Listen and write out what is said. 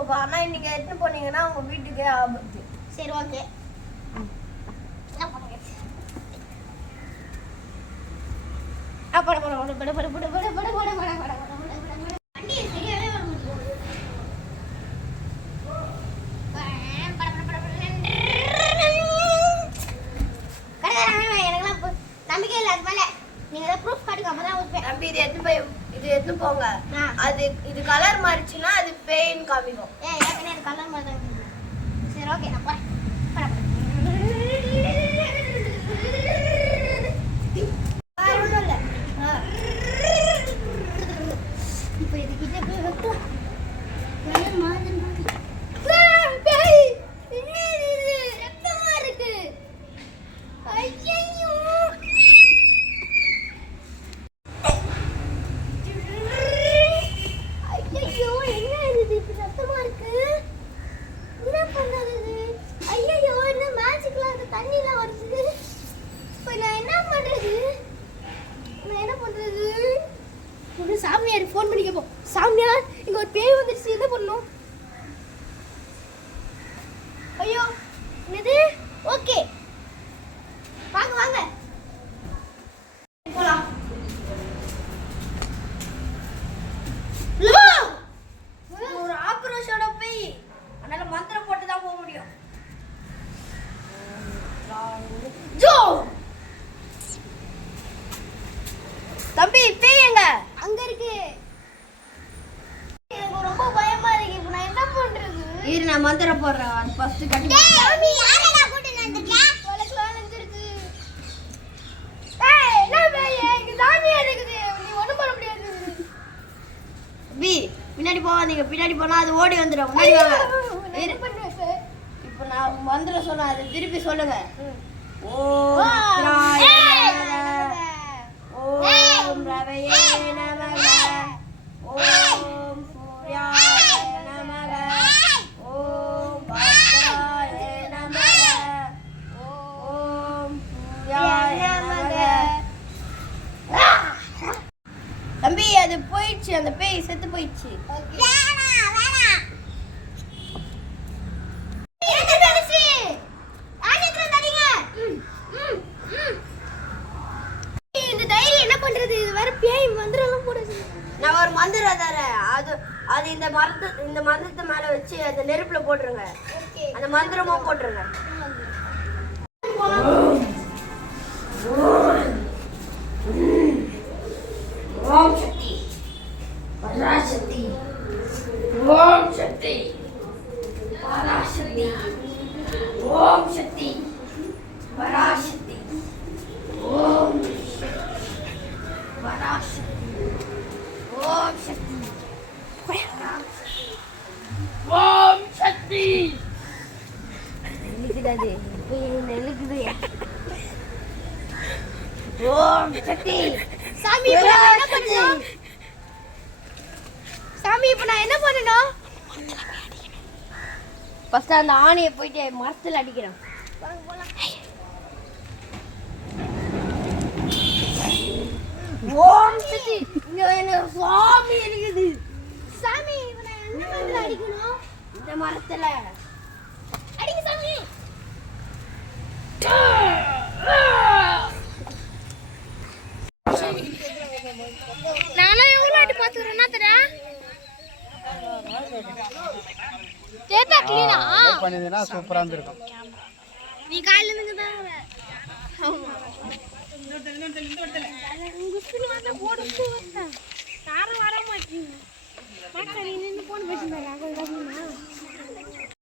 போகும். ஆனா நீங்க எடுத்து போனீங்கன்னா உங்க வீட்டுக்கே ஆபத்து. சரி ஓகே. நம்பிக்கை இல்லை அது மேல. நீங்க தான் ப்ரூஃப் காட்டுங்க அப்பதான் ஓகே. தம்பி இது எடுத்து போங்க. அது இது கலர் மாறிச்சுன்னா அது பேயின் காமிக்கும். ஏற்கனவே அது கலர் மாதிரி தான். சரி ஓகே நான் போறேன். இப்போ இதுக்கிட்ட போய் வைப்போம். ரத்தமா இருக்கு. ஐயோ ஐயோ என்ன இது ரத்தமா இருக்கு. என்ன பண்றது இது? ஐயோ என்ன மேஜிக்ல அந்த தண்ணிலாம் வருது. இப்போ நான் என்ன பண்றது? ஒரு சாமியார் ஃபோன் பண்ணி கேப்போம். சாமியார் இங்க ஒரு பேய் வந்துருச்சு, என்ன பண்ணணும்? ஐயோ என்னது? ஓகே வாங்க வாங்க போலாம். ஒரு ஆக்ரோஷோட பேய். அதனால மந்திரம் போட்டு தான் போக முடியும். ஜோ தம்பி பேய் எங்க? அங்க இருக்கு. எனக்கு ரொம்ப பயமா இருக்கு. இப்போ நான் என்ன பண்றது? இரு நான் மந்திரம் போடுறேன். அது ஃபர்ஸ்ட் கட்டி நீ யாரடா கூட்டி வந்திருக்க? வலக்கலாம் வந்துருது. ஏய் என்ன பேய்? இங்க சாமியா இருக்குது. நீ ஒண்ணும் பண்ண முடியாது. பி பின்னாடி போவாதீங்க. பின்னாடி போனா அது ஓடி வந்துடும். முன்னாடி வாங்க. என்ன பண்ணுவே சார்? இப்போ நான் மந்திரம் சொன்னா அது திருப்பி சொல்லுங்க. ஓம் ஓம் ரவையே நமக. ஓம் சூர்யாய நமக. ஓம் பத்ராய நமக. ஓம் சூர்யாய நமக. தம்பி அது போயிடுச்சு. அந்த பேய் செத்து போயிடுச்சு. நான் ஒரு மந்திரம் தரேன். அது இந்த மந்திரத்தை மேல வச்சு அந்த நெருப்புல போட்டுருங்க. அந்த மந்திரமும் போட்டுருங்க. ஓம் சக்தி பராசக்தி. ஓம் சக்தி பராசக்தி. ஓம் சக்தி பராசக்தி. ஓம் பராசக்தி. ஓம் சக்தி ஓம் சக்தி. நெலுக்குது நெலுக்குது. ஓம் சக்தி. சாமி இப்போ நான் என்ன பண்ணணும்? சாமி இப்போ நான் என்ன பண்ணணும்? ஃபர்ஸ்ட் அந்த ஆணியை போயிட்டு மரத்தில் அடிக்கிறேன். ஓம் சக்தி. இங்க என்ன சாமி இருக்குது. சாமி இப்போ நான் என்ன மரத்துல அடிக்கணும்? இந்த மரத்துல அடிங்க சாமி. நானும் எவ்வளோ அடி பார்த்துக்கிறேன்னா தெரியா? தேத்தா கிளீனா பண்ணினா சூப்பரா இருந்திருக்கும். நீ காலையில இருந்து தான் வர மாட்டீங்க. நீ நின்று போன் பேசுனா